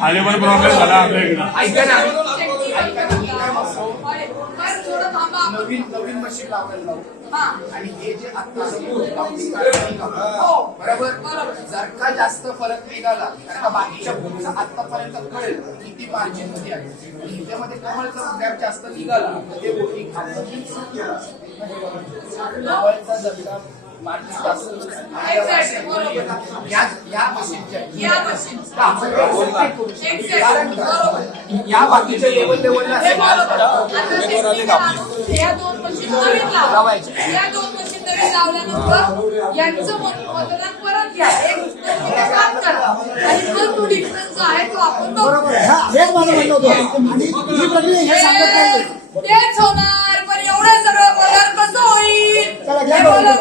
आले पण प्रॉब्लेम झाला आपल्या इकडे. ऐका ना, नवीन मशीन लावायला लावू आणि हे जे आता बरोबर जर का जास्त फरक निघाला कारण का बाकीच्या पुढचा आतापर्यंत कळेल किती मार्जिन मध्ये आहे आणि ह्याच्यामध्ये कमळचा गॅप जास्त निघाला ते वोटिंग कमळचा झटका मार्जिन जास्त या मशीनच्या या बाकीच्या लेवलला या दोन मशीन नवीन लावायचे. या दोन मशीन नवीन लावल्यानंतर यांचं मतदान परत घ्या. एक काम करा आणि मग तो डिफरन्स जो आहे तो आपण हेच माझं म्हणणं होतं आणि ही प्रक्रिया हे सांगत नाही तेच होणार पण एवढं सगळं पगार कसं होईल हे बोला.